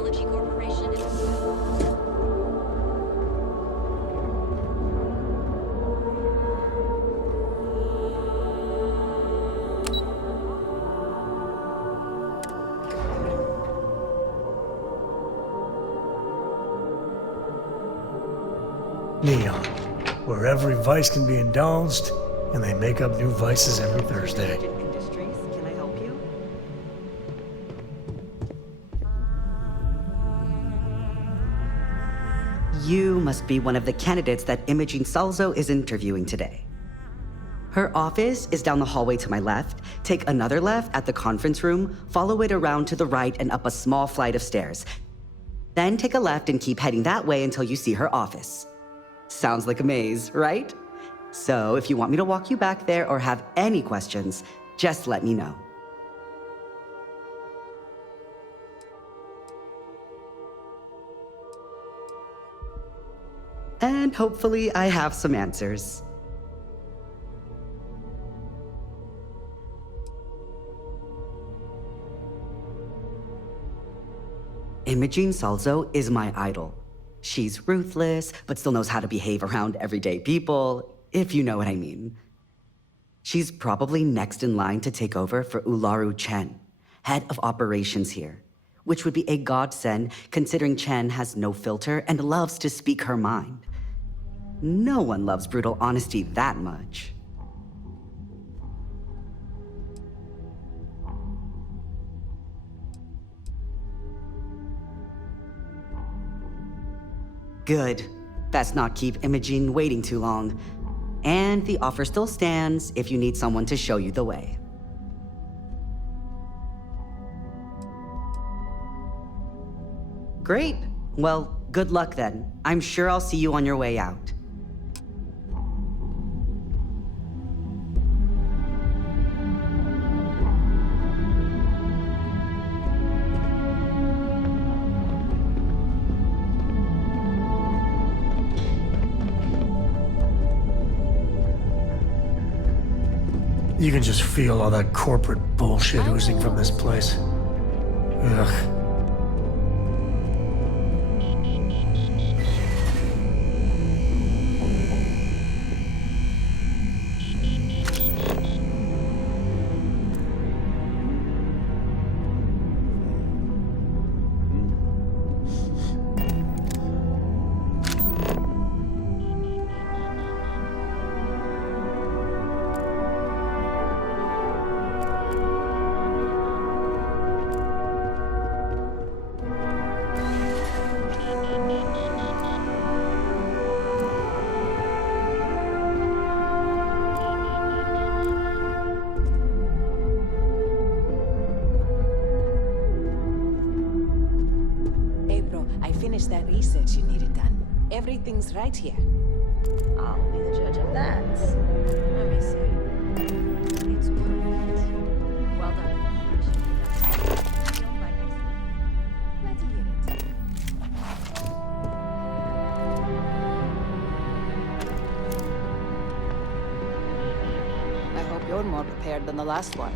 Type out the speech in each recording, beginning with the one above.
Technology Corporation is... Neon, where every vice can be indulged, and they make up new vices every Thursday. Industries, can I help you? You must be one of the candidates that Imogene Salzo is interviewing today. Her office is down the hallway to my left. Take another left at the conference room, follow it around to the right and up a small flight of stairs. Then take a left and keep heading that way until you see her office. Sounds like a maze, right? So if you want me to walk you back there or have any questions, just let me know. And hopefully I have some answers. Imogene Salzo is my idol. She's ruthless, but still knows how to behave around everyday people, if you know what I mean. She's probably next in line to take over for Ularu Chen, head of operations here, which would be a godsend considering Chen has no filter and loves to speak her mind. No one loves brutal honesty that much. Good. Best not keep Imogene waiting too long. And the offer still stands if you need someone to show you the way. Great. Well, good luck then. I'm sure I'll see you on your way out. You can just feel all that corporate bullshit oozing from this place. Ugh. That research you needed done. Everything's right here. I'll be the judge of that. Let me see. It's perfect. Well done. Glad to hear it. I hope you're more prepared than the last one.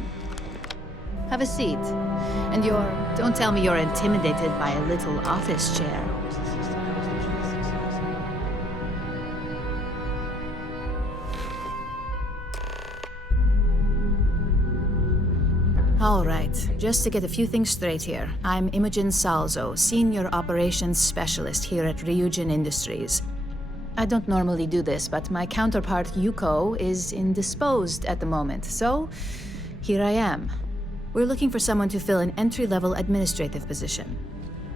Have a seat. And don't tell me you're intimidated by a little office chair. All right, just to get a few things straight here. I'm Imogene Salzo, Senior Operations Specialist here at Ryujin Industries. I don't normally do this, but my counterpart Yuko is indisposed at the moment, so here I am. We're looking for someone to fill an entry-level administrative position.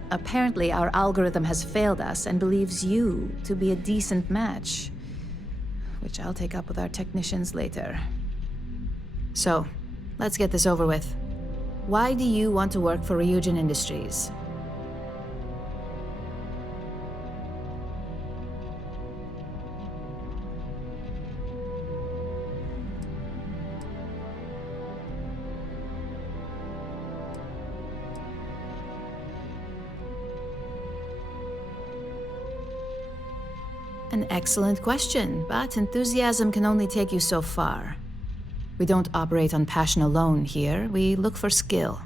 Apparently, our algorithm has failed us and believes you to be a decent match, which I'll take up with our technicians later. So, let's get this over with. Why do you want to work for Ryujin Industries? An excellent question, but enthusiasm can only take you so far. We don't operate on passion alone here, we look for skill.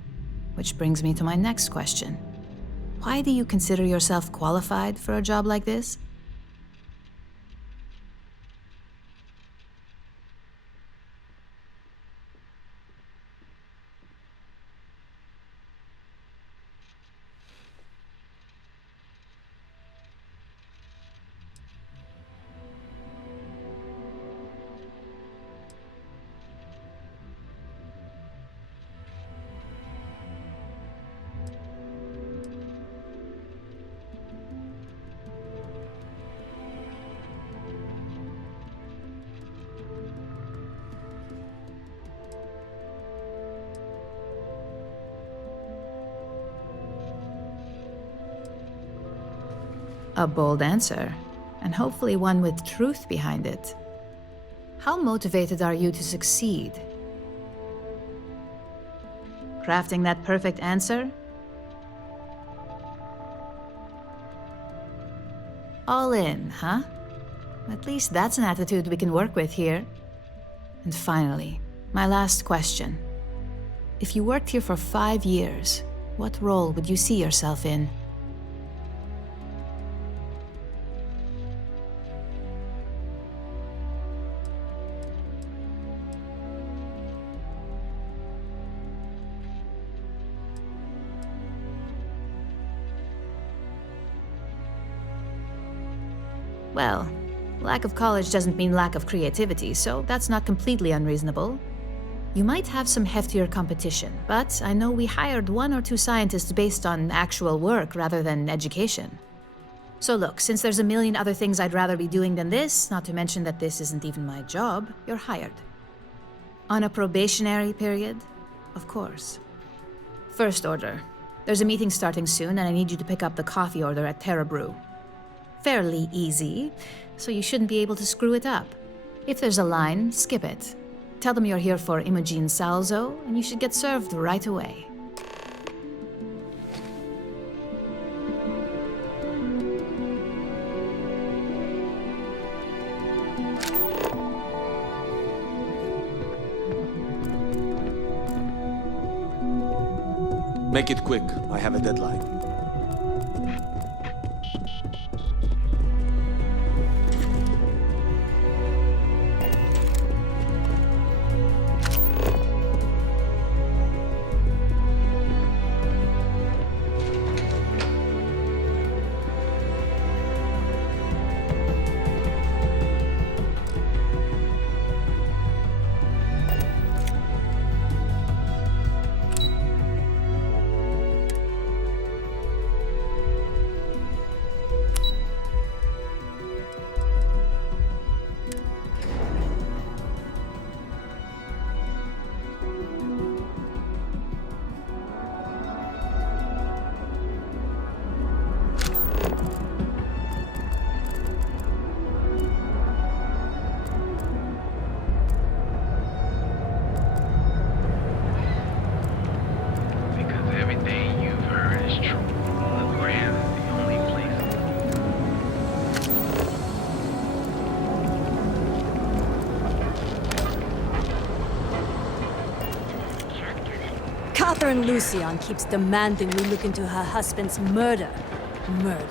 Which brings me to my next question. Why do you consider yourself qualified for a job like this? A bold answer, and hopefully one with truth behind it. How motivated are you to succeed? Crafting that perfect answer? All in, huh? At least that's an attitude we can work with here. And finally, my last question. If you worked here for 5 years, what role would you see yourself in? Well, lack of college doesn't mean lack of creativity, so that's not completely unreasonable. You might have some heftier competition, but I know we hired 1 or 2 scientists based on actual work rather than education. So look, since there's a million other things I'd rather be doing than this, not to mention that this isn't even my job, you're hired. On a probationary period, of course. First order. There's a meeting starting soon, and I need you to pick up the coffee order at Terra Brew. Fairly easy, so you shouldn't be able to screw it up. If there's a line, skip it. Tell them you're here for Imogen Salzo, and you should get served right away. Make it quick. I have a deadline. Catherine Lucian keeps demanding we look into her husband's murder. Murder.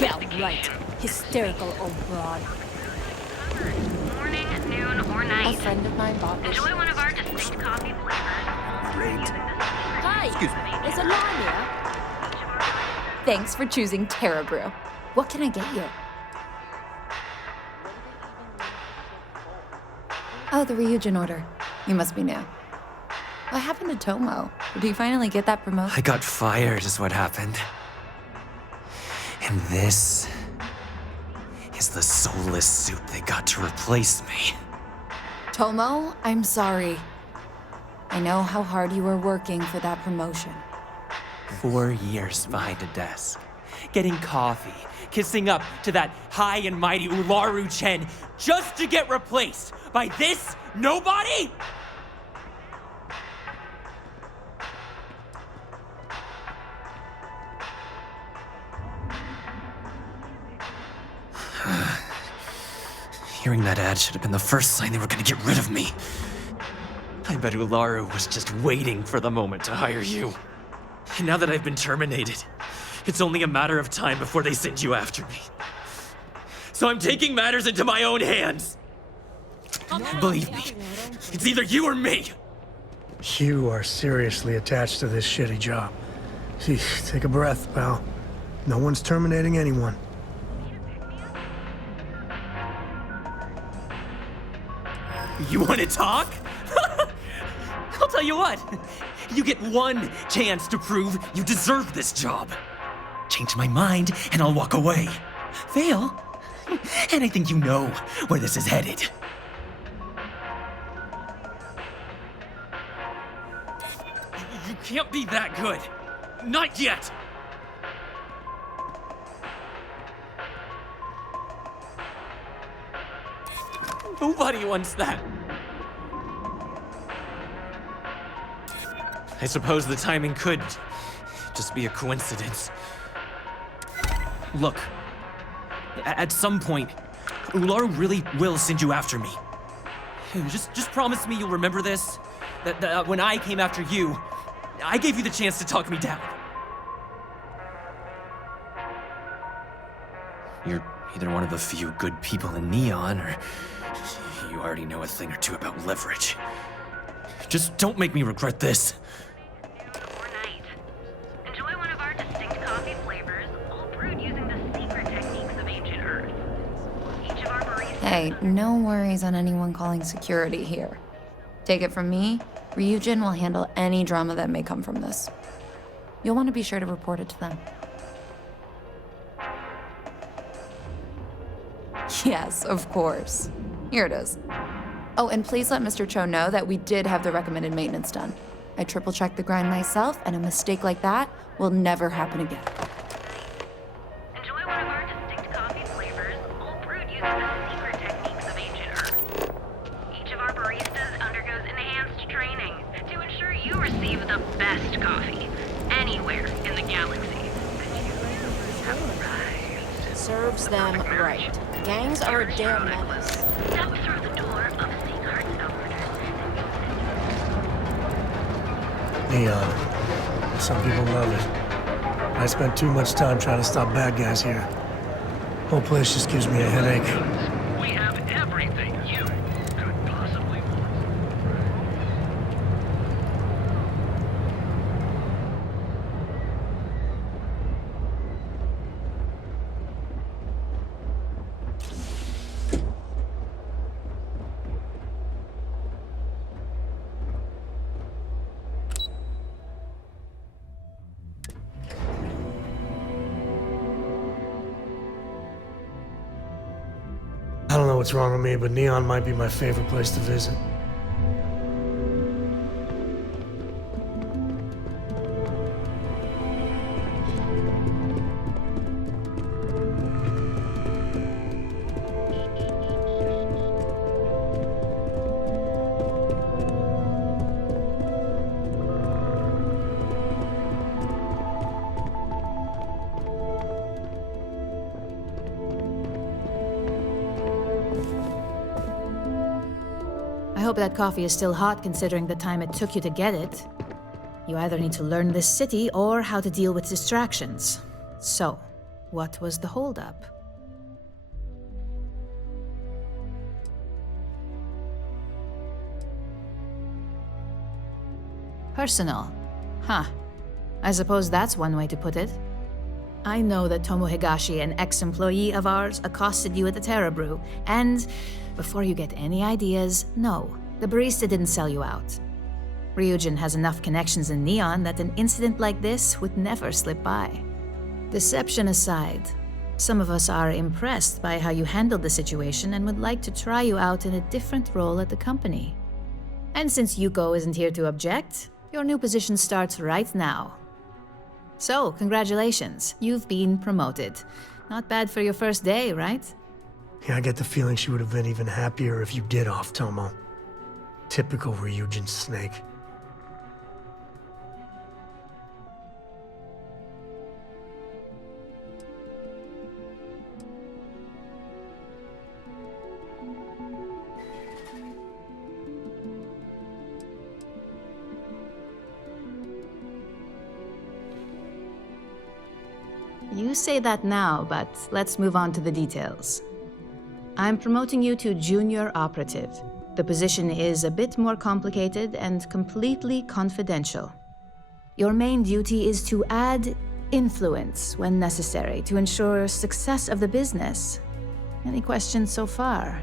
Yeah, right. Hysterical old broad. Morning, noon, or night. A friend of mine bought this. Enjoy one of our distinct coffee flavors. Great. Hi! Excuse me. Is Alania? Thanks for choosing Terra Brew. What can I get you? Oh, the Ryujin order. You must be new. What happened to Tomo? Did he finally get that promotion? I got fired is what happened. And this is the soulless suit they got to replace me. Tomo, I'm sorry. I know how hard you were working for that promotion. 4 years behind a desk, getting coffee, kissing up to that high and mighty Ularu Chen, just to get replaced by this nobody? Hearing that ad should have been the first sign they were gonna get rid of me. I bet Ularu was just waiting for the moment to hire you. And now that I've been terminated, It's only a matter of time before they send you after me. So I'm taking matters into my own hands. Believe me, it's either you or me. You are seriously attached to this shitty job. Gee, take a breath, pal. No one's terminating anyone. You want to talk? I'll tell you what. You get one chance to prove you deserve this job. Change my mind and I'll walk away. Fail? And I think you know where this is headed. You can't be that good. Not yet. Nobody wants that. I suppose the timing could just be a coincidence. Look, at some point, Ularu really will send you after me. Just promise me you'll remember this. That when I came after you, I gave you the chance to talk me down. You're either one of the few good people in Neon, or you already know a thing or two about leverage. Just don't make me regret this. Or night. Enjoy one of our distinct coffee flavors, all brewed using the secret techniques of ancient Earth. Each of our baristas... Hey, no worries on anyone calling security here. Take it from me, Ryujin will handle any drama that may come from this. You'll want to be sure to report it to them. Yes, of course. Here it is. Oh, and please let Mr. Cho know that we did have the recommended maintenance done. I triple-checked the grind myself, and a mistake like that will never happen again. Enjoy one of our distinct coffee flavors, all brewed using the secret techniques of ancient Earth. Each of our baristas undergoes enhanced training to ensure you receive the best coffee anywhere in the galaxy. Serves them right. Gangs are a damn menace. Step through the door of Seagard's Neon. Some people love it. I spent too much time trying to stop bad guys here. Whole place just gives me a headache. We have everything you could possibly want. I don't know what's wrong with me, but Neon might be my favorite place to visit. I hope that coffee is still hot considering the time it took you to get it. You either need to learn this city or how to deal with distractions. So, what was the holdup? Personal. Huh. I suppose that's one way to put it. I know that Tomo Higashi, an ex-employee of ours, accosted you at the Terra Brew, and before you get any ideas, no, the barista didn't sell you out. Ryujin has enough connections in Neon that an incident like this would never slip by. Deception aside, some of us are impressed by how you handled the situation and would like to try you out in a different role at the company. And since Yuko isn't here to object, your new position starts right now. So, congratulations, you've been promoted. Not bad for your first day, right? Yeah, I get the feeling she would have been even happier if you did off Tomo. Typical Ryujin snake. You say that now, but let's move on to the details. I'm promoting you to junior operative. The position is a bit more complicated and completely confidential. Your main duty is to add influence when necessary to ensure success of the business. Any questions so far?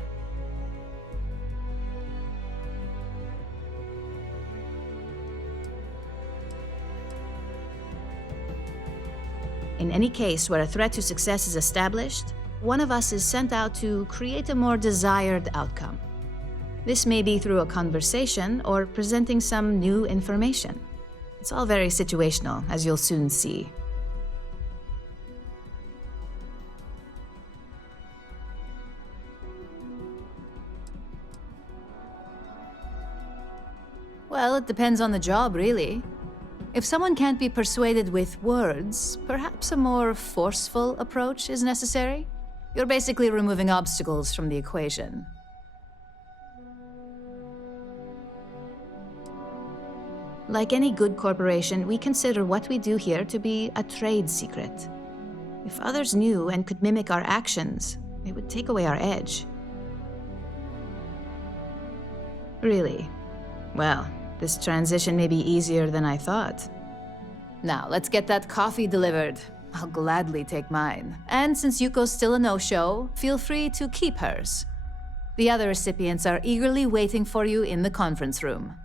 In any case where a threat to success is established, one of us is sent out to create a more desired outcome. This may be through a conversation or presenting some new information. It's all very situational, as you'll soon see. Well, it depends on the job, really. If someone can't be persuaded with words, perhaps a more forceful approach is necessary. You're basically removing obstacles from the equation. Like any good corporation, we consider what we do here to be a trade secret. If others knew and could mimic our actions, it would take away our edge. Really? Well, this transition may be easier than I thought. Now, let's get that coffee delivered. I'll gladly take mine. And since Yuko's still a no-show, feel free to keep hers. The other recipients are eagerly waiting for you in the conference room.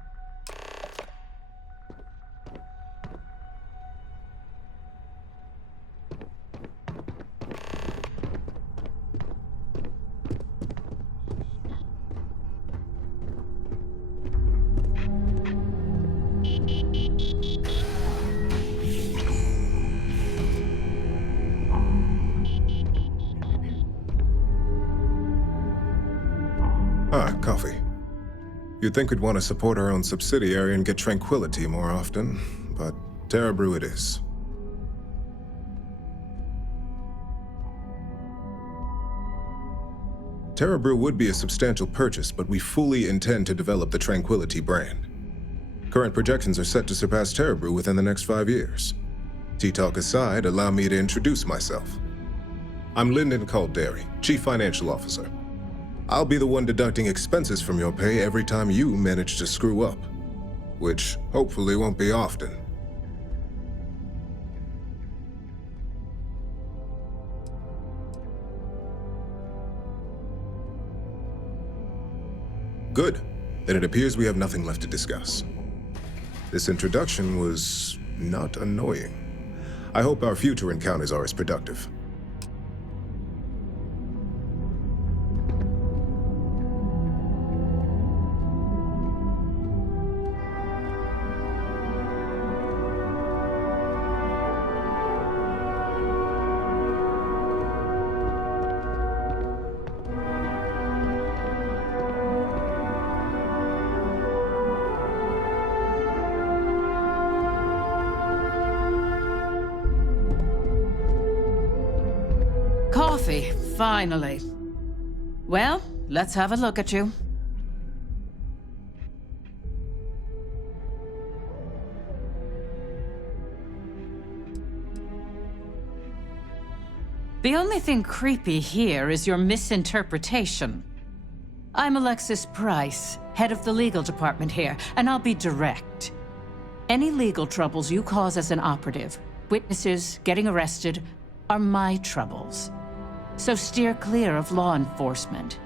Coffee. You'd think we'd want to support our own subsidiary and get tranquility more often, but Terra Brew it is. Terra Brew would be a substantial purchase, but we fully intend to develop the Tranquility brand. Current projections are set to surpass Terra Brew within the next 5 years. Tea-talk aside, allow me to introduce myself. I'm Lyndon Calderi, Chief Financial Officer. I'll be the one deducting expenses from your pay every time you manage to screw up, which hopefully won't be often. Good. Then it appears we have nothing left to discuss. This introduction was not annoying. I hope our future encounters are as productive. Coffee, finally. Well, let's have a look at you. The only thing creepy here is your misinterpretation. I'm Alexis Price, head of the legal department here, and I'll be direct. Any legal troubles you cause as an operative, witnesses, getting arrested, are my troubles. So steer clear of law enforcement.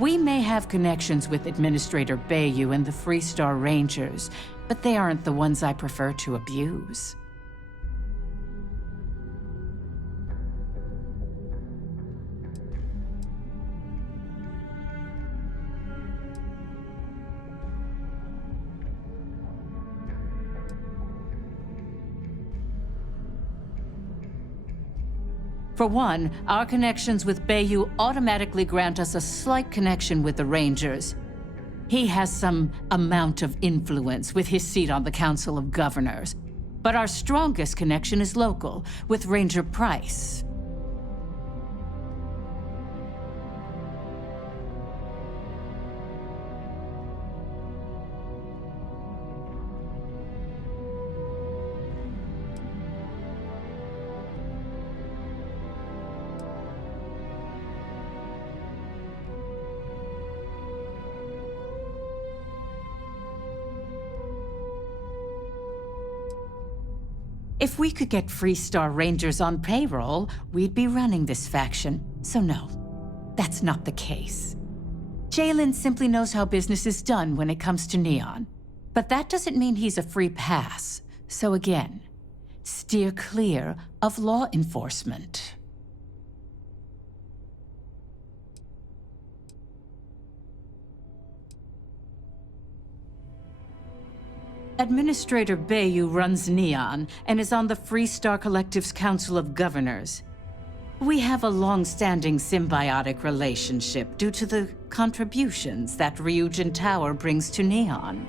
We may have connections with Administrator Bayou and the Freestar Rangers, but they aren't the ones I prefer to abuse. For one, our connections with Bayou automatically grant us a slight connection with the Rangers. He has some amount of influence with his seat on the Council of Governors. But our strongest connection is local, with Ranger Price. If we could get Freestar Rangers on payroll, we'd be running this faction. So no, that's not the case. Jalen simply knows how business is done when it comes to Neon. But that doesn't mean he's a free pass. So again, steer clear of law enforcement. Administrator Bayou runs Neon and is on the Freestar Collective's Council of Governors. We have a long-standing symbiotic relationship due to the contributions that Ryujin Tower brings to Neon.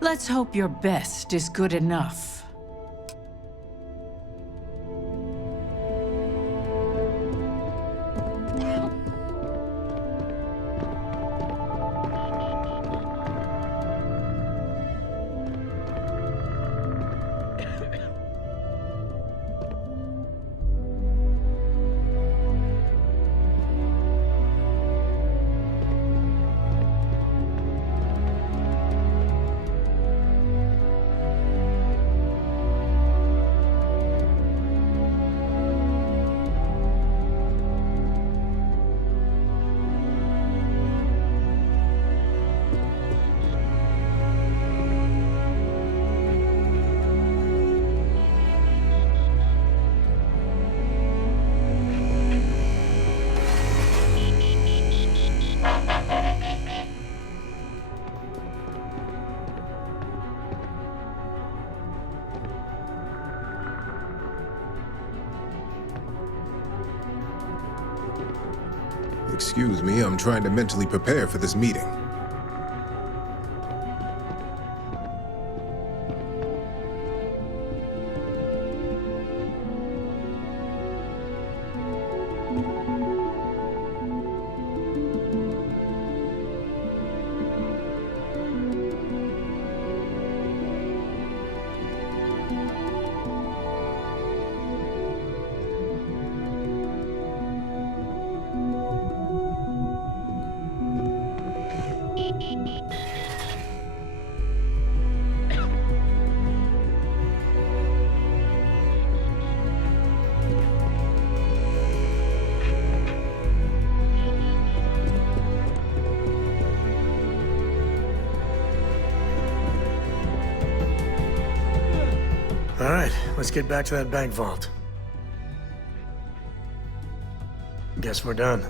Let's hope your best is good enough. Excuse me, I'm trying to mentally prepare for this meeting. All right, let's get back to that bank vault. Guess we're done.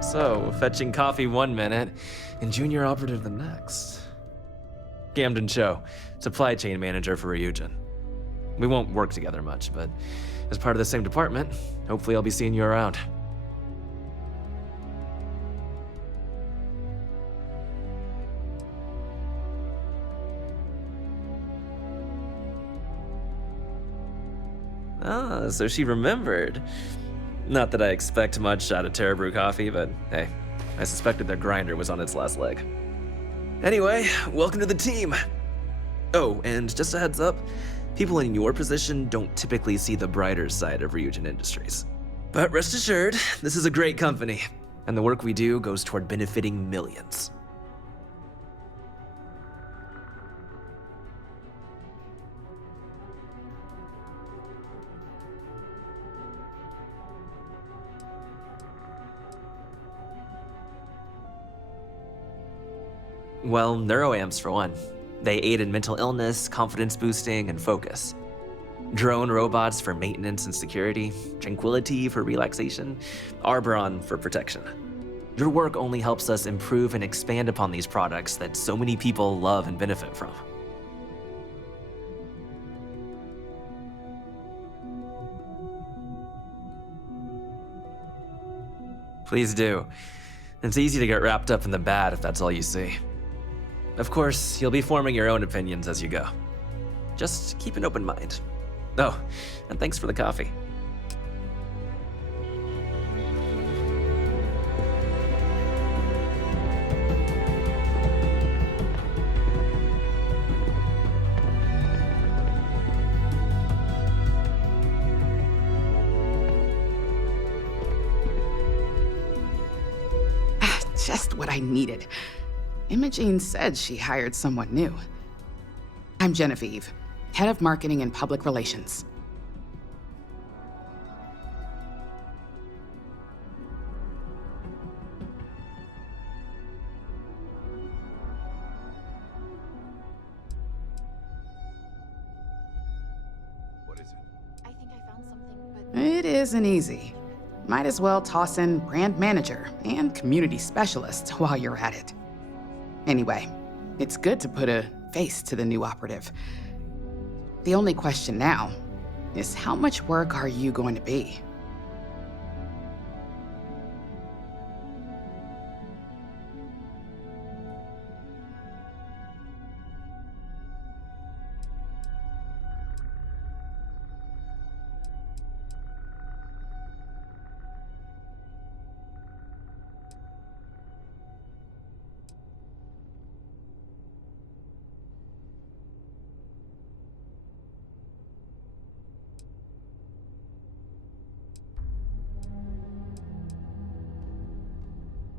So, fetching coffee one minute and junior operative the next. Camden Cho, supply chain manager for Ryujin. We won't work together much, but as part of the same department, hopefully I'll be seeing you around. Ah, so she remembered. Not that I expect much out of Terrabrew Coffee, but hey, I suspected their grinder was on its last leg. Anyway, welcome to the team. Oh, and just a heads up, people in your position don't typically see the brighter side of Ryujin Industries. But rest assured, this is a great company, and the work we do goes toward benefiting millions. Well, neuroamps for one. They aid in mental illness, confidence boosting, and focus. Drone robots for maintenance and security, tranquility for relaxation, Arboron for protection. Your work only helps us improve and expand upon these products that so many people love and benefit from. Please do. It's easy to get wrapped up in the bad if that's all you see. Of course, you'll be forming your own opinions as you go. Just keep an open mind. Oh, and thanks for the coffee. Just what I needed. Imogene said she hired someone new. I'm Genevieve, head of marketing and public relations. What is it? I think I found something, but... It isn't easy. Might as well toss in brand manager and community specialist while you're at it. Anyway, it's good to put a face to the new operative. The only question now is how much work are you going to be?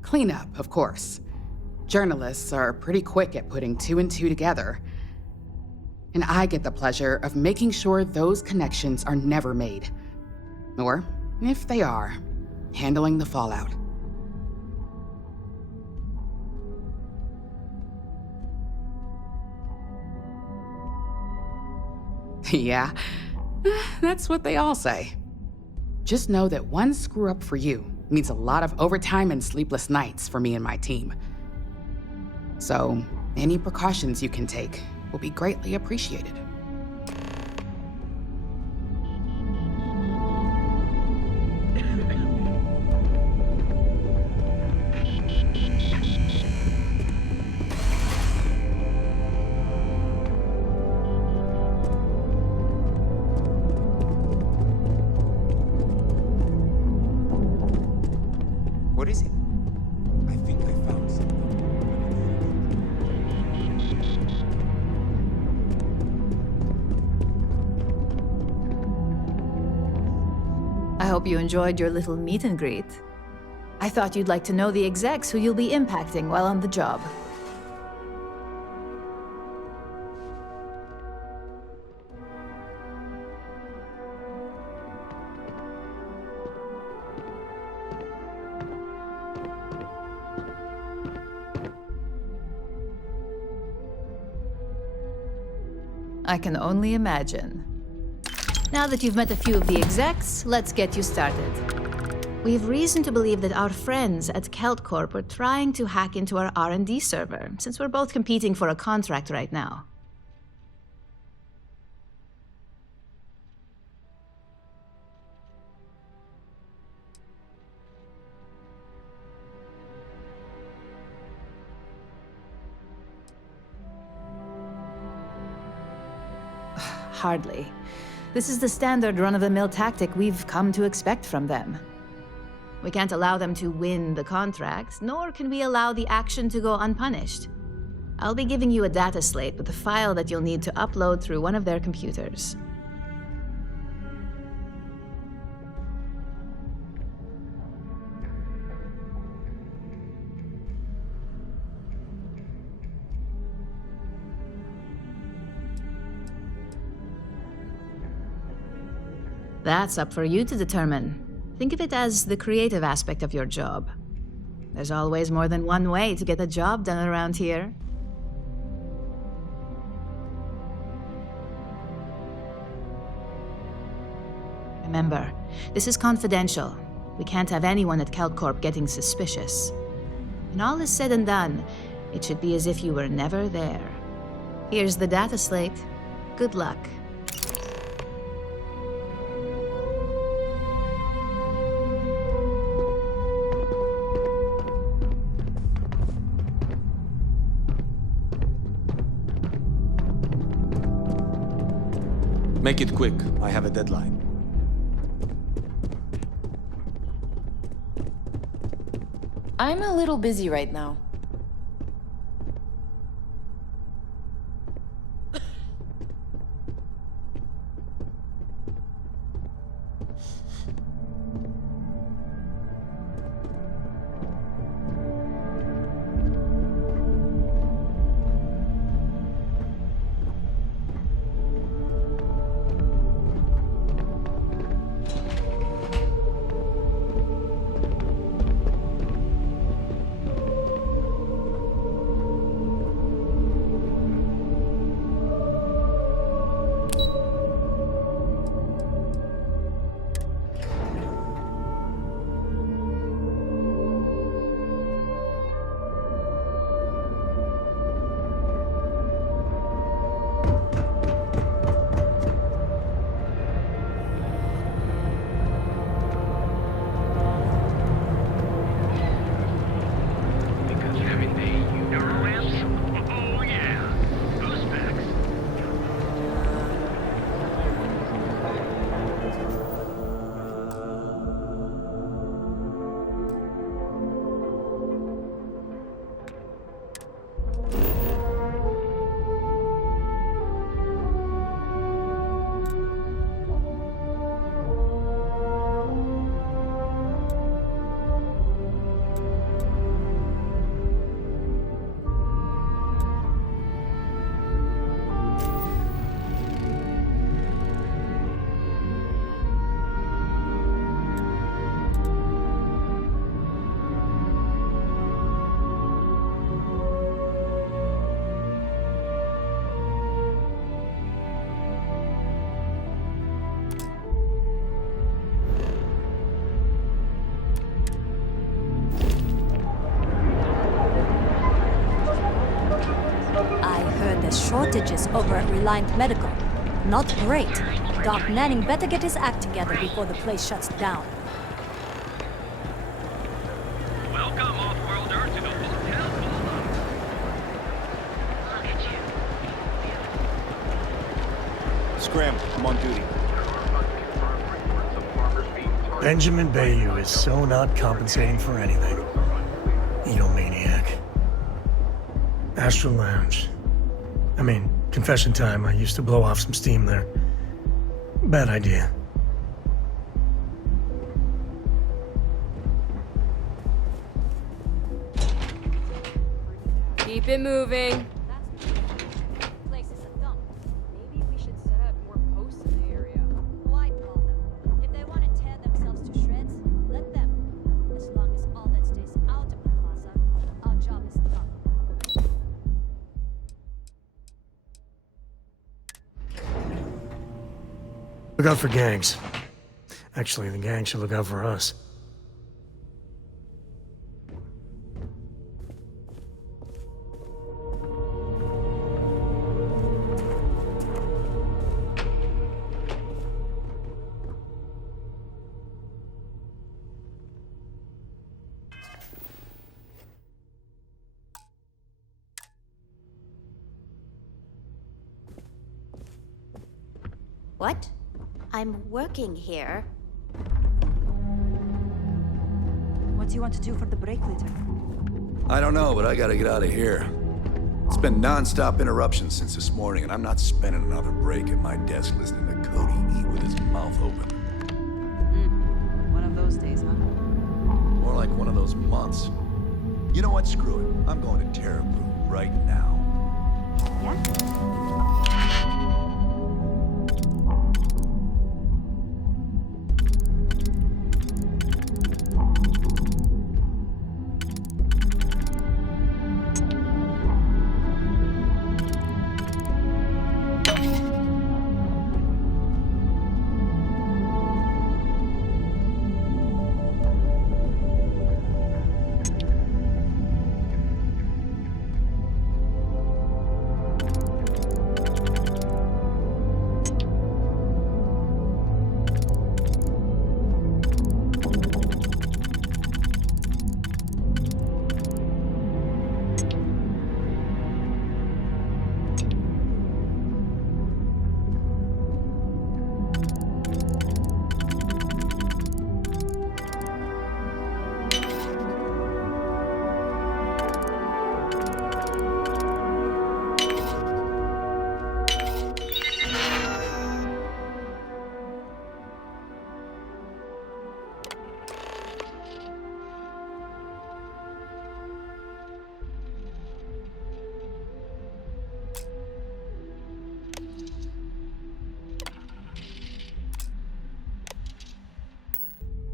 Cleanup, of course. Journalists are pretty quick at putting two and two together. And I get the pleasure of making sure those connections are never made. Or, if they are, handling the fallout. Yeah, that's what they all say. Just know that one screw up for you means a lot of overtime and sleepless nights for me and my team. So, any precautions you can take will be greatly appreciated. What is it? I think I found something. I hope you enjoyed your little meet and greet. I thought you'd like to know the execs who you'll be impacting while on the job. I can only imagine. Now that you've met a few of the execs, let's get you started. We've reason to believe that our friends at Kelt Corp are trying to hack into our R&D server, since we're both competing for a contract right now. Hardly. This is the standard run-of-the-mill tactic we've come to expect from them. We can't allow them to win the contract, nor can we allow the action to go unpunished. I'll be giving you a data slate with a file that you'll need to upload through one of their computers. That's up for you to determine. Think of it as the creative aspect of your job. There's always more than one way to get the job done around here. Remember, this is confidential. We can't have anyone at CalCorp getting suspicious. When all is said and done, it should be as if you were never there. Here's the data slate. Good luck. Make it quick. I have a deadline. I'm a little busy right now. Shortages over at Reliant Medical. Not great. Doc Manning better get his act together before the place shuts down. Welcome, off-worlder, to the Hotel Polo. Look at you. Scram, I'm on duty. Benjamin Bayou is so not compensating for anything. Egomaniac. Astral Lounge. I mean, confession time, I used to blow off some steam there. Bad idea. Keep it moving. Look out for gangs. Actually, the gang should look out for us. What? I'm working here. What do you want to do for the break later? I don't know, but I gotta get out of here. It's been non-stop interruptions since this morning, and I'm not spending another break at my desk listening to Cody eat with his mouth open. One of those days, huh? More like one of those months. You know what? Screw it. I'm going to Terabrew right now. Yeah?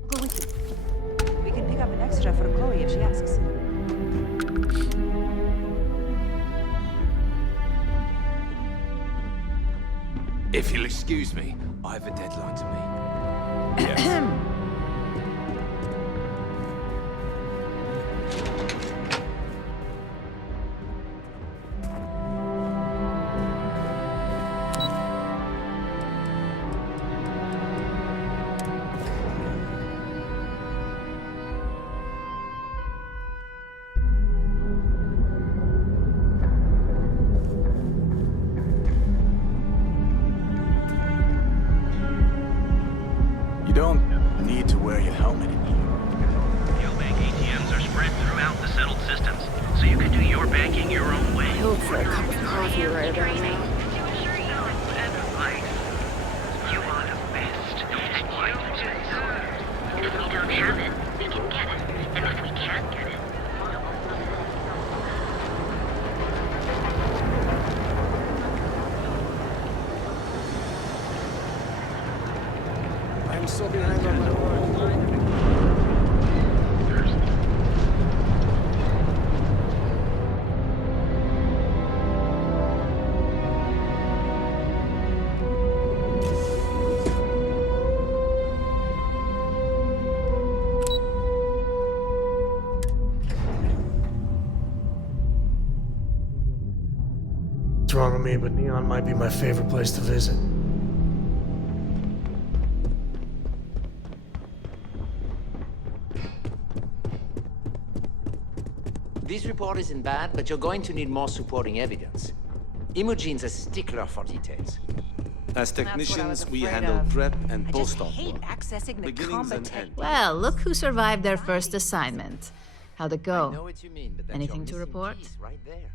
I'll go with you. We can pick up an extra for Chloe if she asks. If you'll excuse me, I have a deadline to meet. Yes. You don't need to wear your helmet in here. Bank ATMs are spread throughout the settled systems, so you can do your banking your own way. I hope for a cup of coffee right about now. To ensure you and life. You are the best, and you deserve. If we don't have it, we can get it. And if we can't get it, I'm so behind on my work. What's wrong with me, but Neon might be my favorite place to visit. This report isn't bad, but you're going to need more supporting evidence. Imogene's a stickler for details. As technicians, we handle prep and post-op hate work. accessing the Beginnings combat and tech. ends. Well, look who survived their first assignment. How'd it I know go? what you mean, but that's Anything your to missing report? piece right there.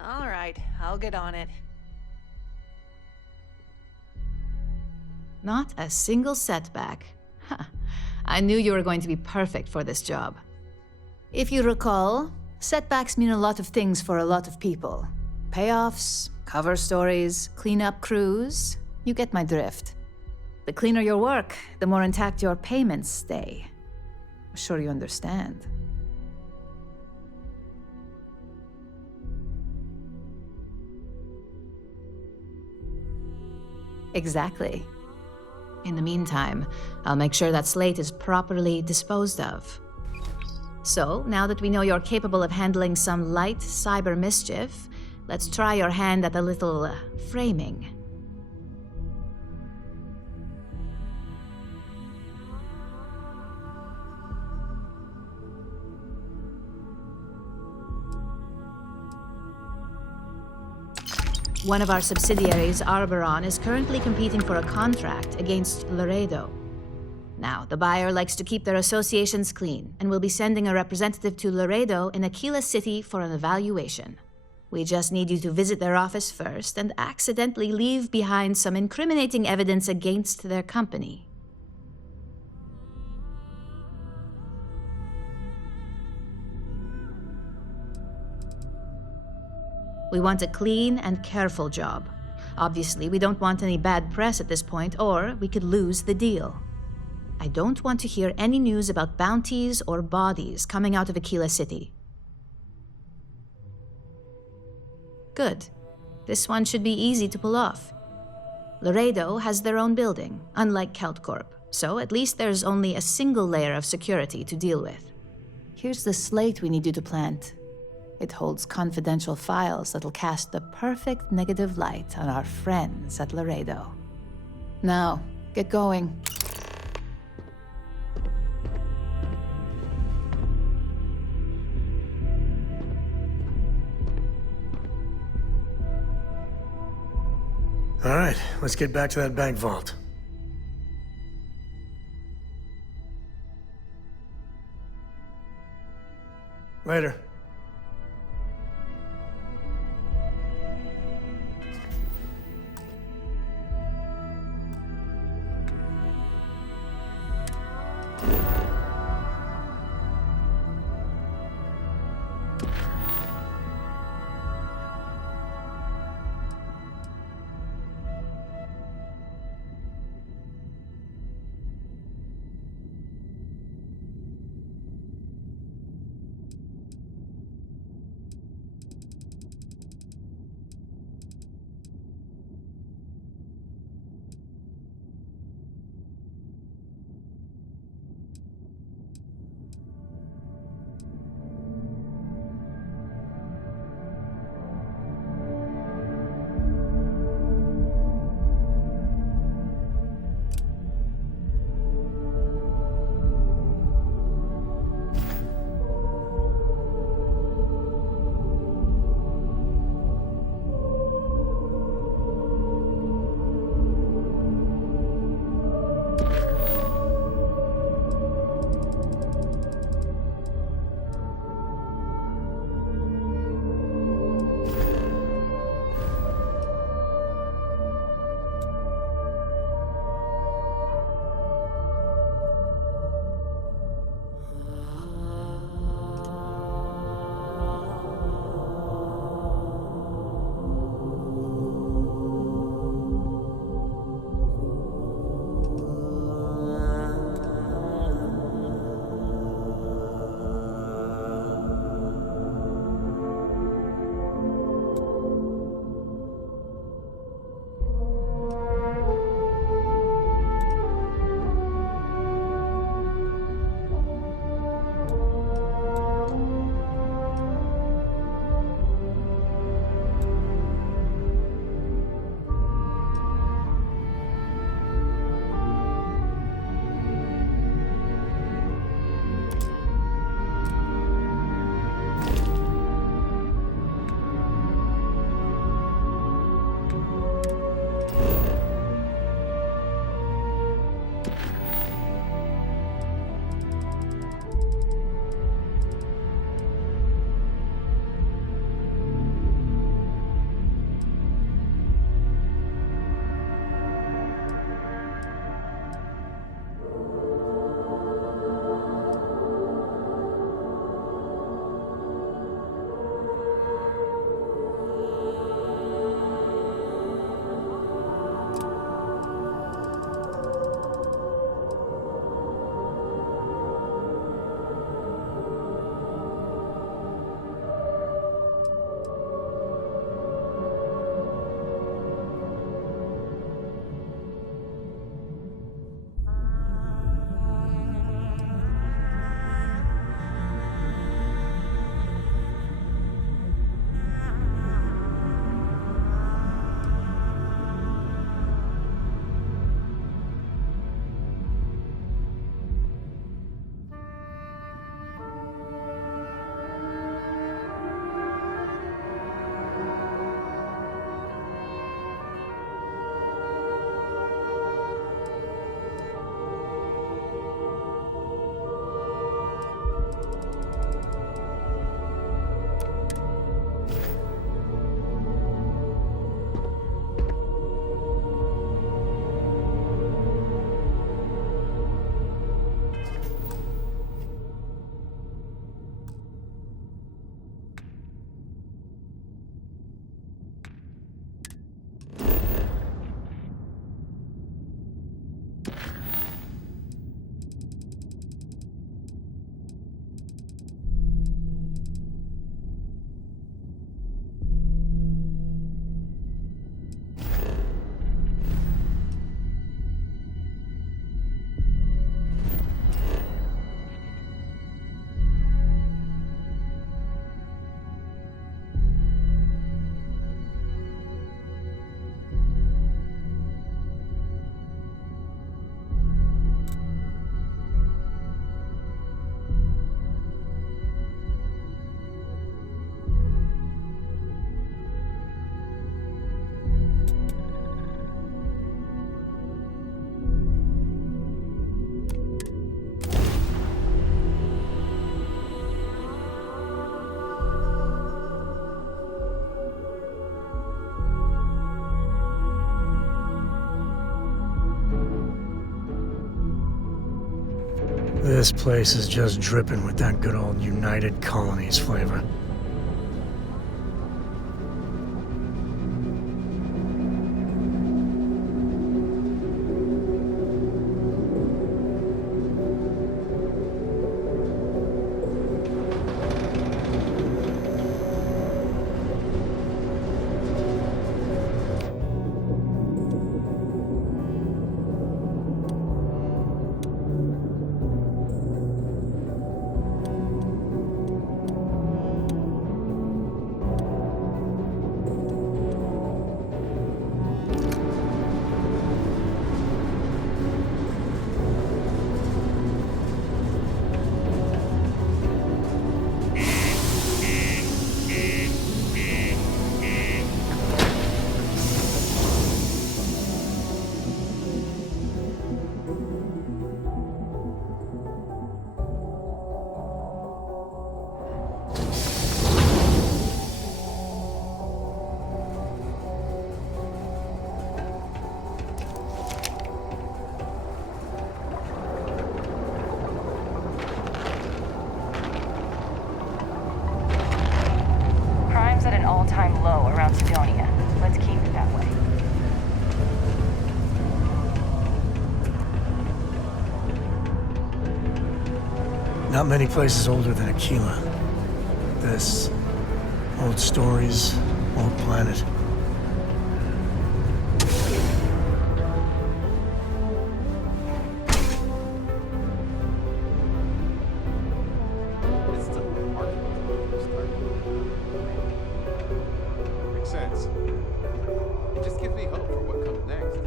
All right, I'll get on it. Not a single setback. Huh. I knew you were going to be perfect for this job. If you recall, setbacks mean a lot of things for a lot of people. Payoffs, cover stories, cleanup crews. You get my drift. The cleaner your work, the more intact your payments stay. I'm sure you understand. Exactly. In the meantime, I'll make sure that slate is properly disposed of. So, now that we know you're capable of handling some light cyber mischief, let's try your hand at a little framing. One of our subsidiaries, Arboron, is currently competing for a contract against Laredo. Now, the buyer likes to keep their associations clean, and will be sending a representative to Laredo in Aquila City for an evaluation. We just need you to visit their office first and accidentally leave behind some incriminating evidence against their company. We want a clean and careful job. Obviously, we don't want any bad press at this point, or we could lose the deal. I don't want to hear any news about bounties or bodies coming out of Aquila City. Good. This one should be easy to pull off. Laredo has their own building, unlike CaltCorp, so at least there's only a single layer of security to deal with. Here's the slate we need you to plant. It holds confidential files that'll cast the perfect negative light on our friends at Laredo. Now, get going. All right, let's get back to that bank vault. Later. This place is just dripping with that good old United Colonies flavor. Crime's at an all-time low around Sidonia. Let's keep it that way. Not many places older than Aquila. This, old stories, old planet. Makes sense. It just gives me hope for what comes next.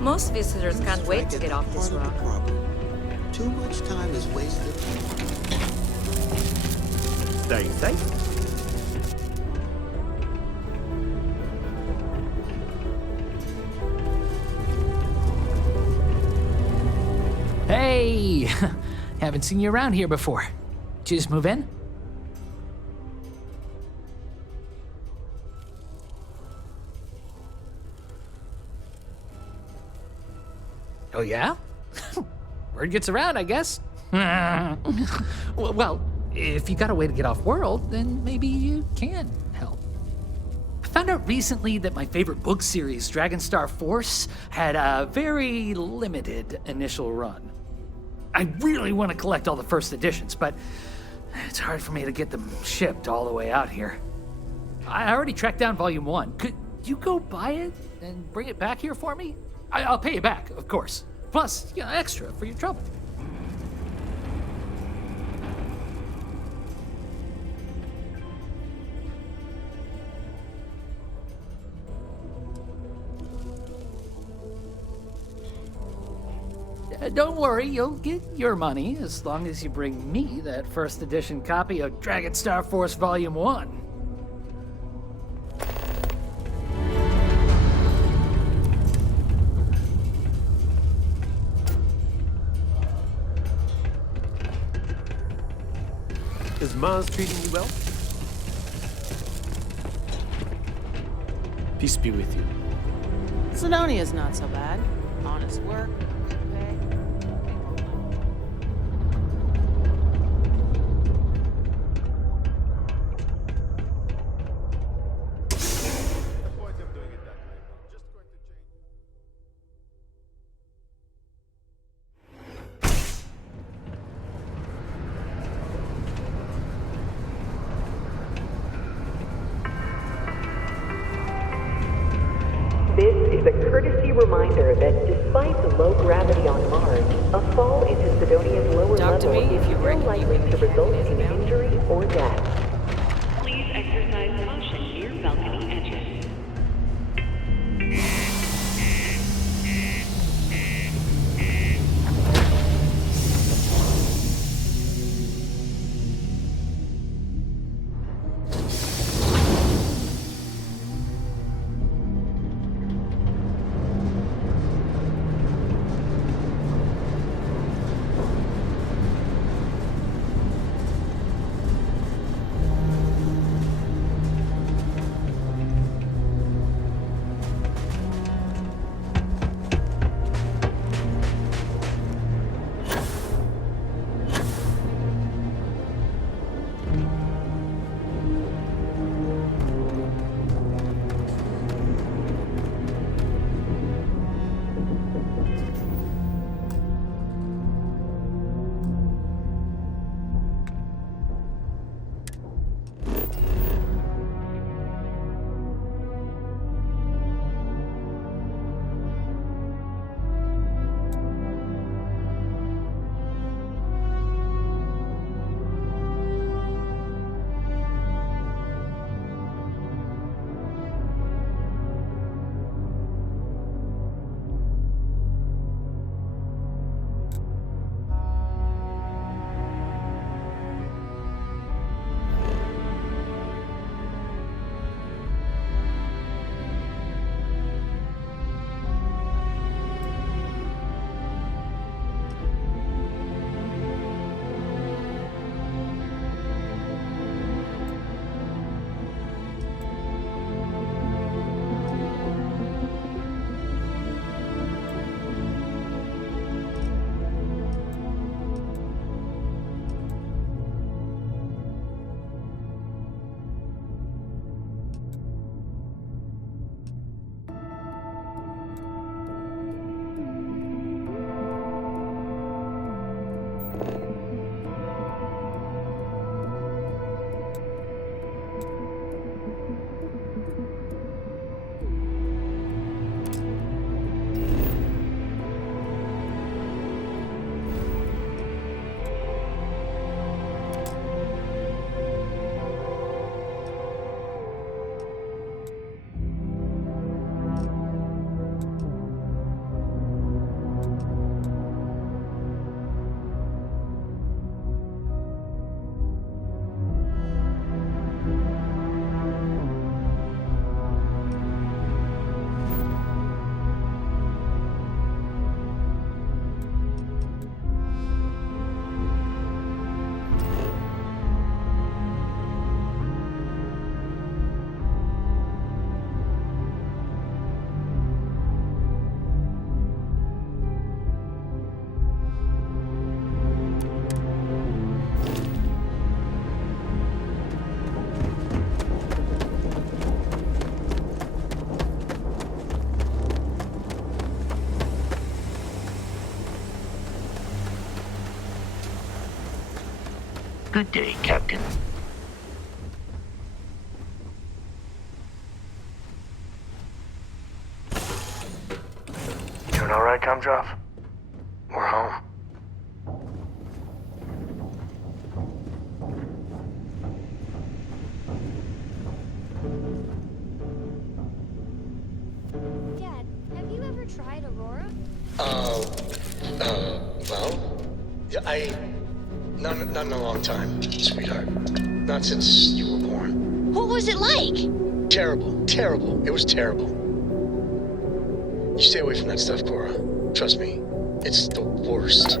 Most visitors can't wait to get off this rock. Too much time is wasted. Stay safe. Hey! Haven't seen you around here before. Did you just move in? Oh, yeah? Word gets around, I guess. Well, if you got a way to get off world, then maybe you can help. I found out recently that my favorite book series, Dragonstar Force, had a very limited initial run. I really want to collect all the first editions, but it's hard for me to get them shipped all the way out here. I already tracked down Volume 1. Could you go buy it and bring it back here for me? I'll pay you back, of course. Plus, extra for your trouble. Don't worry, you'll get your money as long as you bring me that first edition copy of Dragonstar Force Volume 1. Is Mars treating you well? Peace be with you. Sidonia's not so bad. Honest work, good pay. This is a courtesy reminder that despite the low gravity on Mars, a fall into Sidonia's lower level is still likely to result in injury or death. Please exercise caution near balcony edges. Good day, Captain. Doing all right, Gumdrop? We're home. Dad, have you ever tried Aurora? Well, yeah, not in a long time, sweetheart. Not since you were born. What was it like? Terrible. It was terrible. You stay away from that stuff, Cora. Trust me, it's the worst.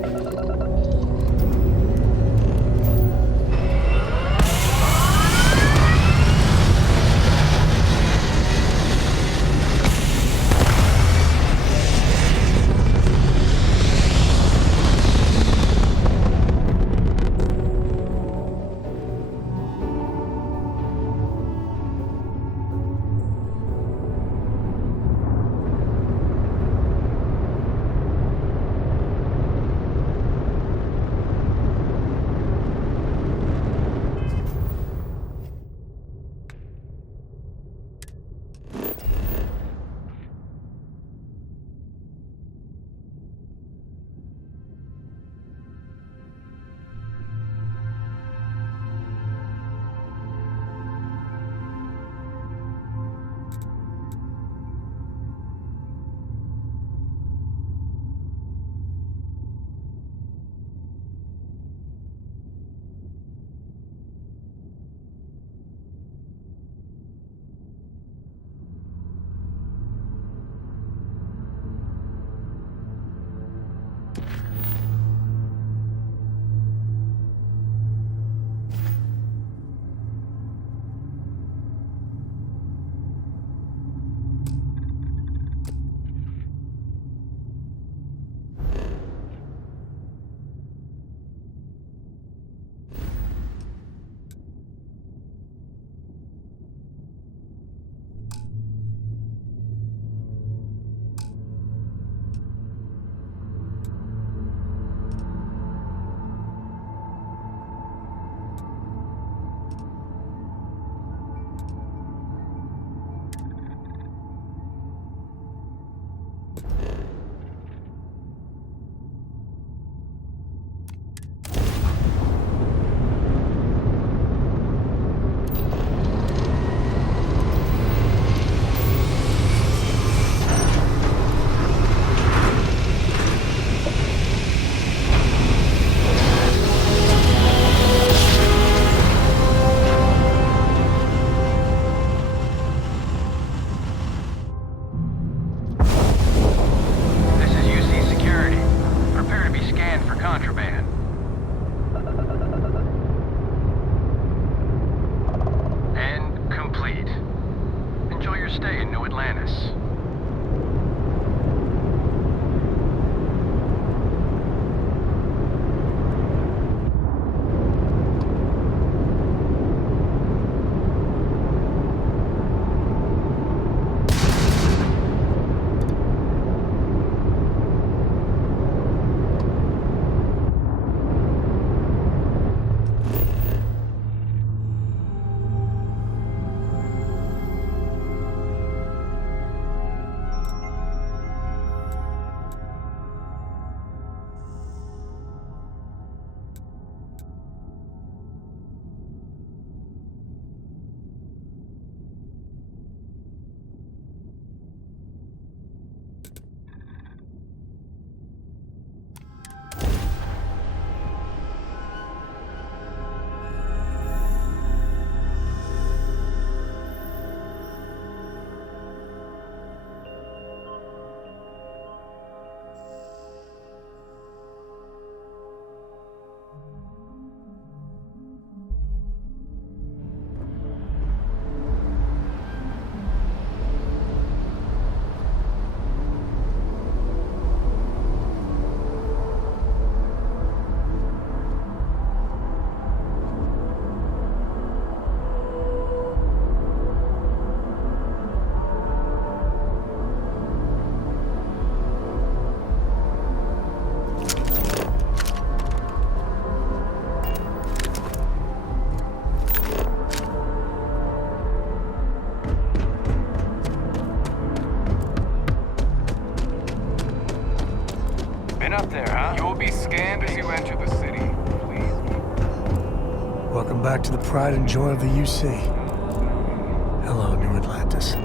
up there, huh? You'll be scanned as you enter the city. Welcome back to the pride and joy of the UC. Hello, New Atlantis.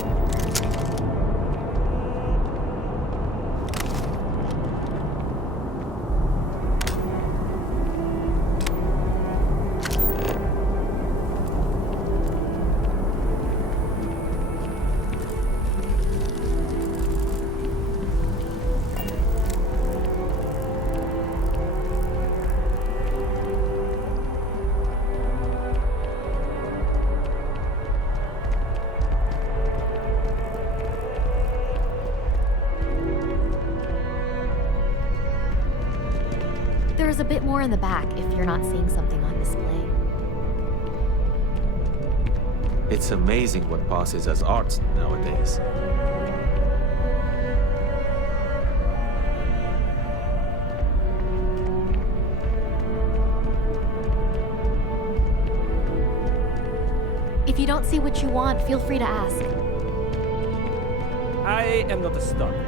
There's a bit more in the back if you're not seeing something on display. It's amazing what passes as art nowadays. If you don't see what you want, feel free to ask. I am not a stalker.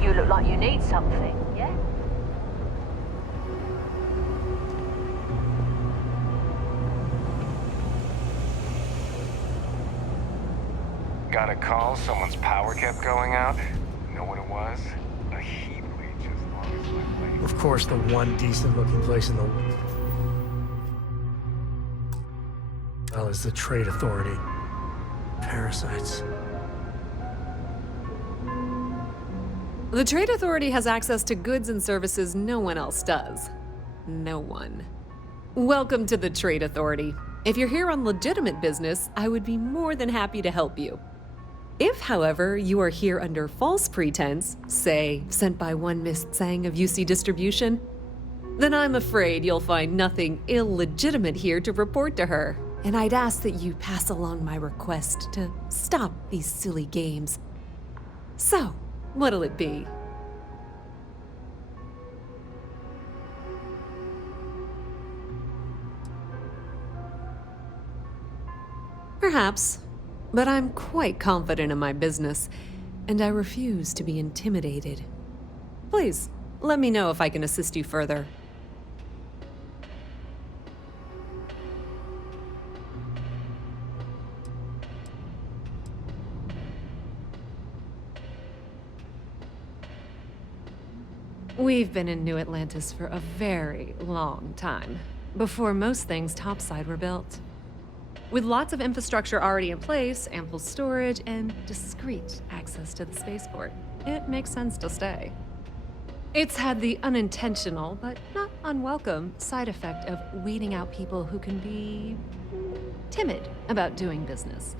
You look like you need something, yeah? Got a call, someone's power kept going out. Know what it was? A heat leech as long as my blade. Of course, the one decent-looking place in the well is the Trade Authority. Parasites. The Trade Authority has access to goods and services no one else does. No one. Welcome to the Trade Authority. If you're here on legitimate business, I would be more than happy to help you. If, however, you are here under false pretense, say, sent by one Miss Tsang of UC Distribution, then I'm afraid you'll find nothing illegitimate here to report to her, and I'd ask that you pass along my request to stop these silly games. So, what'll it be? Perhaps, but I'm quite confident in my business, and I refuse to be intimidated. Please, let me know if I can assist you further. We've been in New Atlantis for a very long time, before most things topside were built. With lots of infrastructure already in place, ample storage, and discreet access to the spaceport, it makes sense to stay. It's had the unintentional, but not unwelcome, side effect of weeding out people who can be timid about doing business.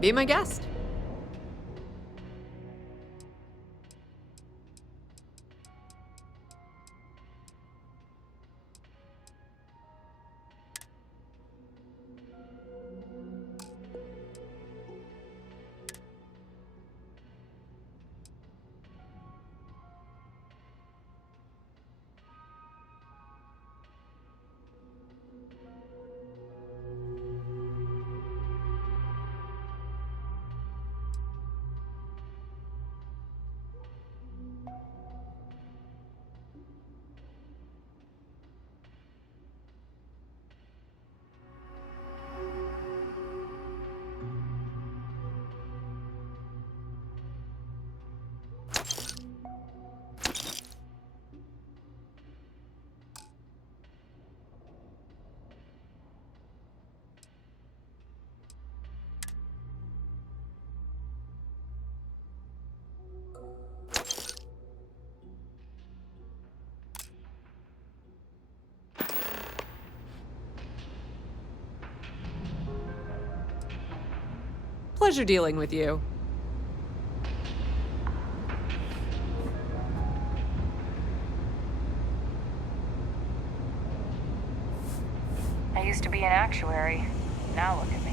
Be my guest. Pleasure dealing with you. I used to be an actuary. Now look at me.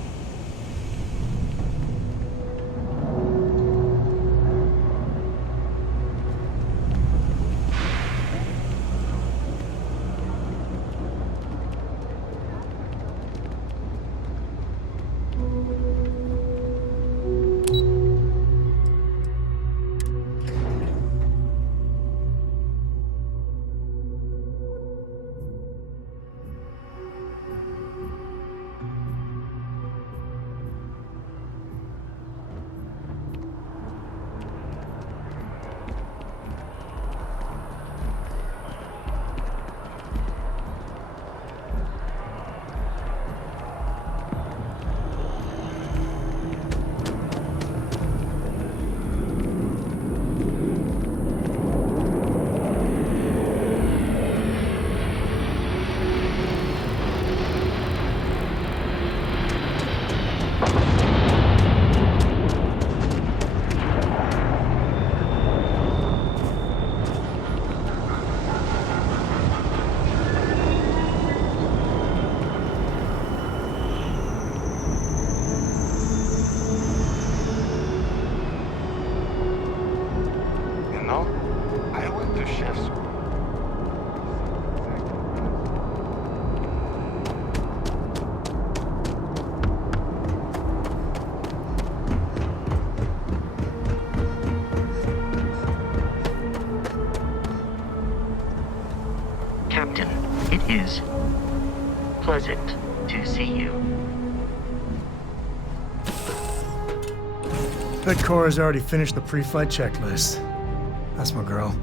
I went to chef's. Captain, it is pleasant to see you. Bet Cora's already finished the pre-flight checklist. That's my girl.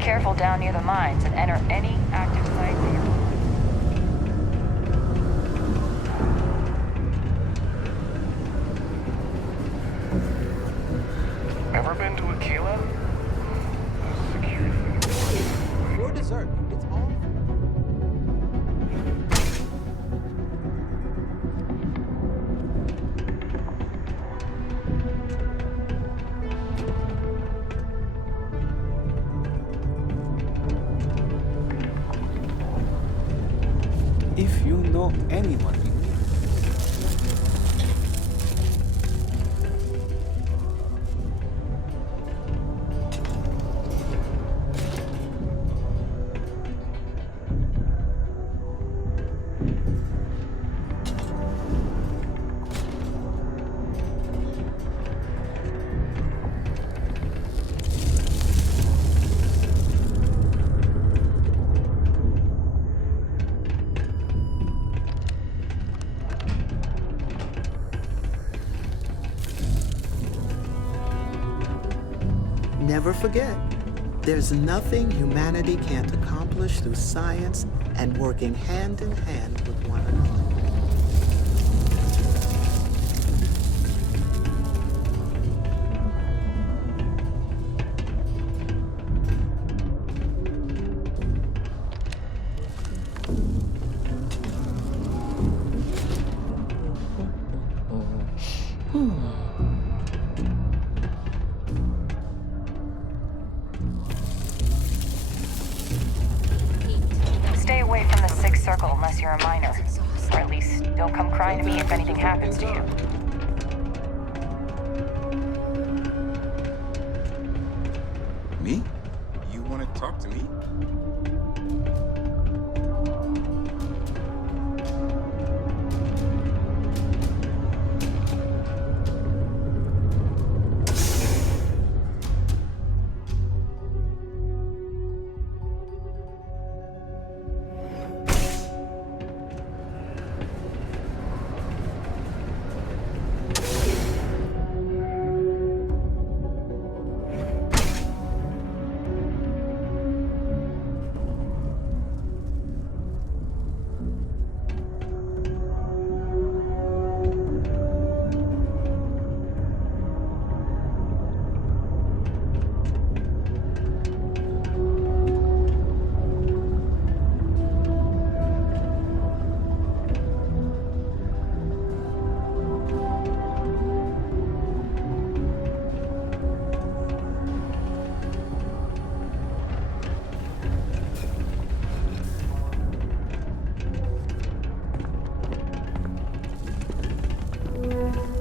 Careful down near the mines and enter any active site near. Ever been to Aquila? Your dessert. It's all. If you know anyone in need. Never forget, there's nothing humanity can't accomplish through science and working hand in hand with one another. Stay away from the Sixth Circle unless you're a minor. Or at least, don't come crying to me if anything happens to you. Me? You want to talk to me?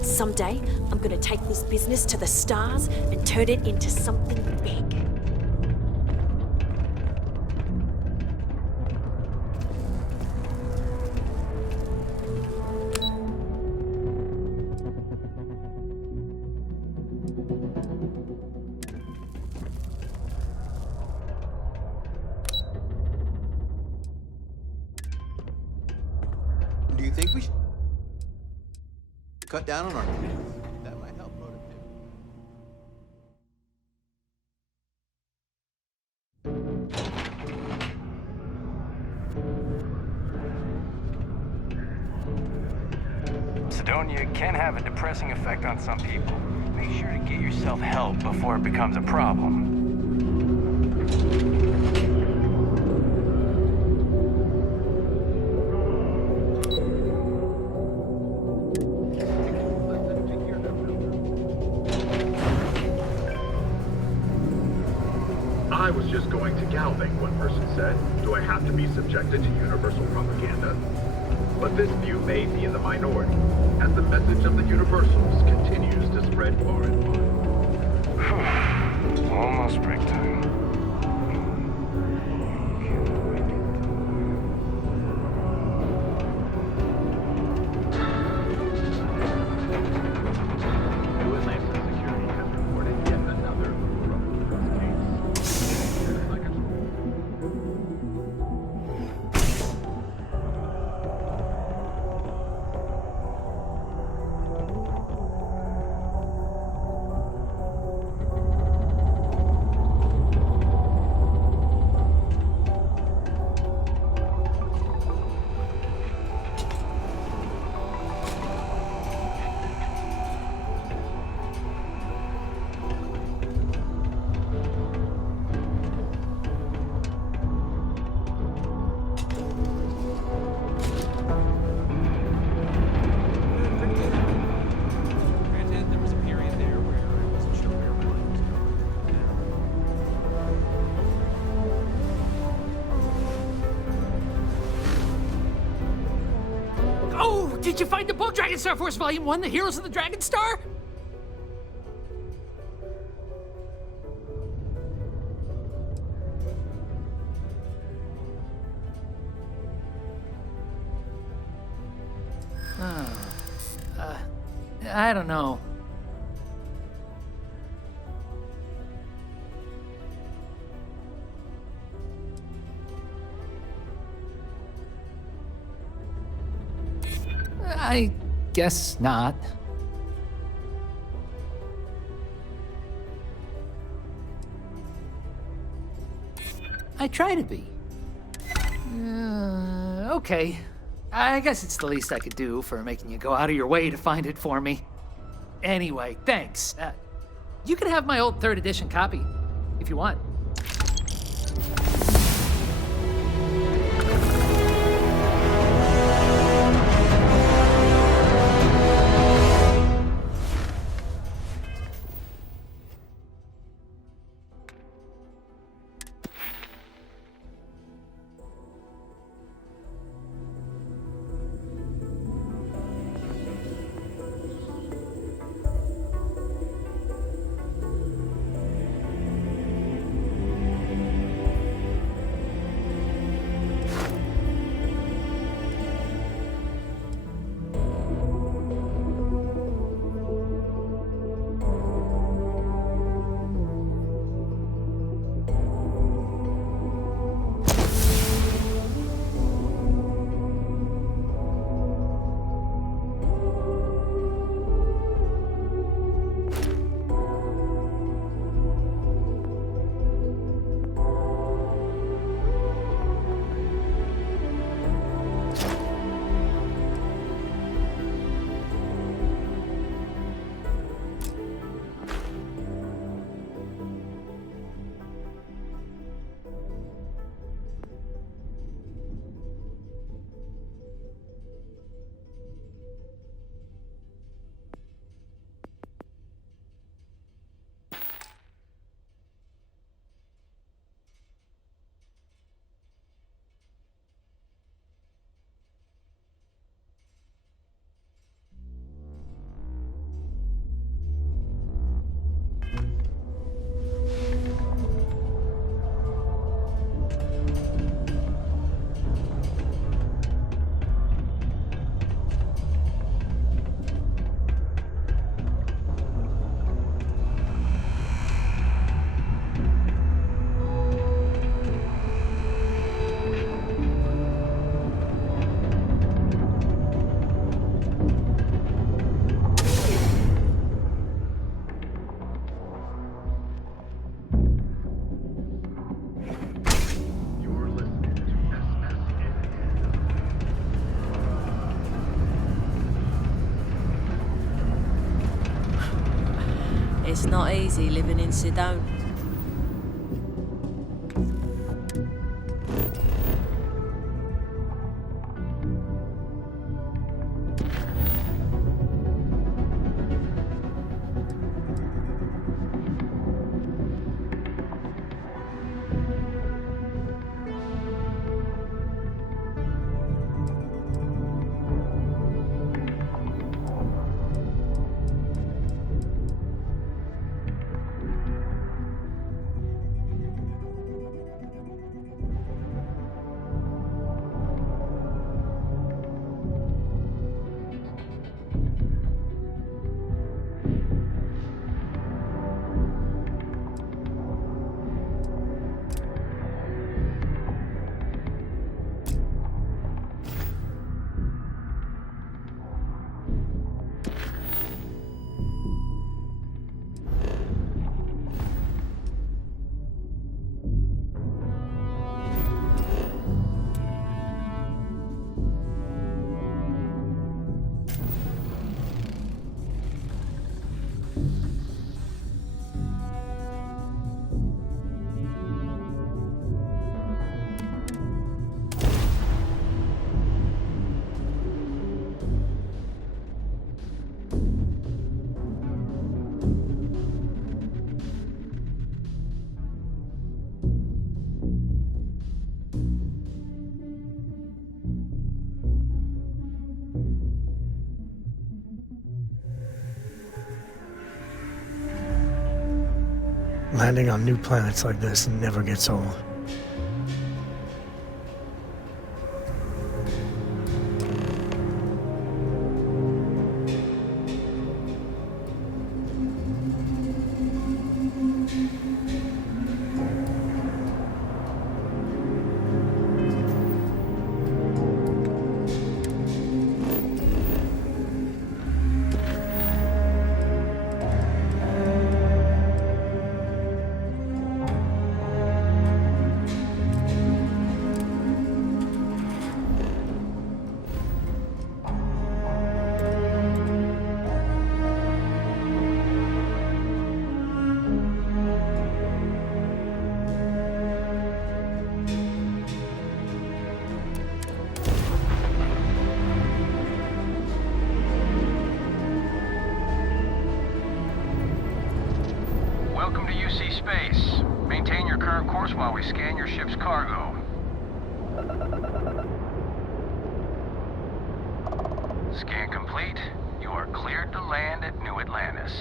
Someday, I'm gonna take this business to the stars and turn it into something big. Do you think we should cut down on our demands? That might help productivity. Sidonia can have a depressing effect on some people. Make sure to get yourself help before it becomes a problem. I was just going to Galving, one person said. Do I have to be subjected to universal propaganda? But this view may be in the minority, as the message of the Universals continues to spread far and wide. Almost break time. New Atlantis Security has reported yet another corrupt trust case. Did you find the book, Dragon Star Force Volume 1, The Heroes of the Dragon Star? I don't know. I guess not. I try to be. Okay. I guess it's the least I could do for making you go out of your way to find it for me. Anyway, thanks. You can have my old 3rd edition copy, if you want. It's not easy living in Sedona. Landing on new planets like this never gets old. Welcome to UC Space. Maintain your current course while we scan your ship's cargo. Scan complete. You are cleared to land at New Atlantis.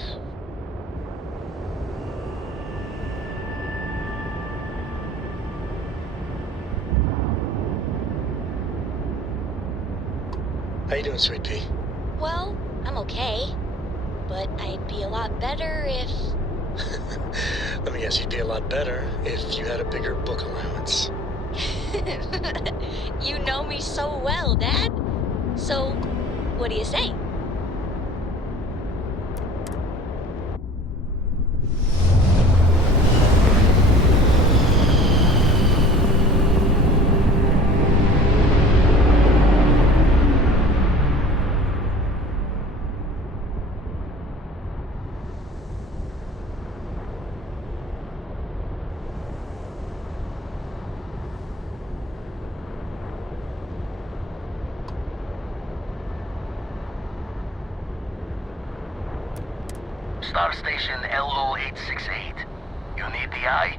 How you doing, Sweet Pea? Well, I'm okay. But I'd be a lot better if... Let me guess, you'd be a lot better if you had a bigger book allowance. You know me so well, Dad. So, what do you say? Star Station LO-868. You need the eye?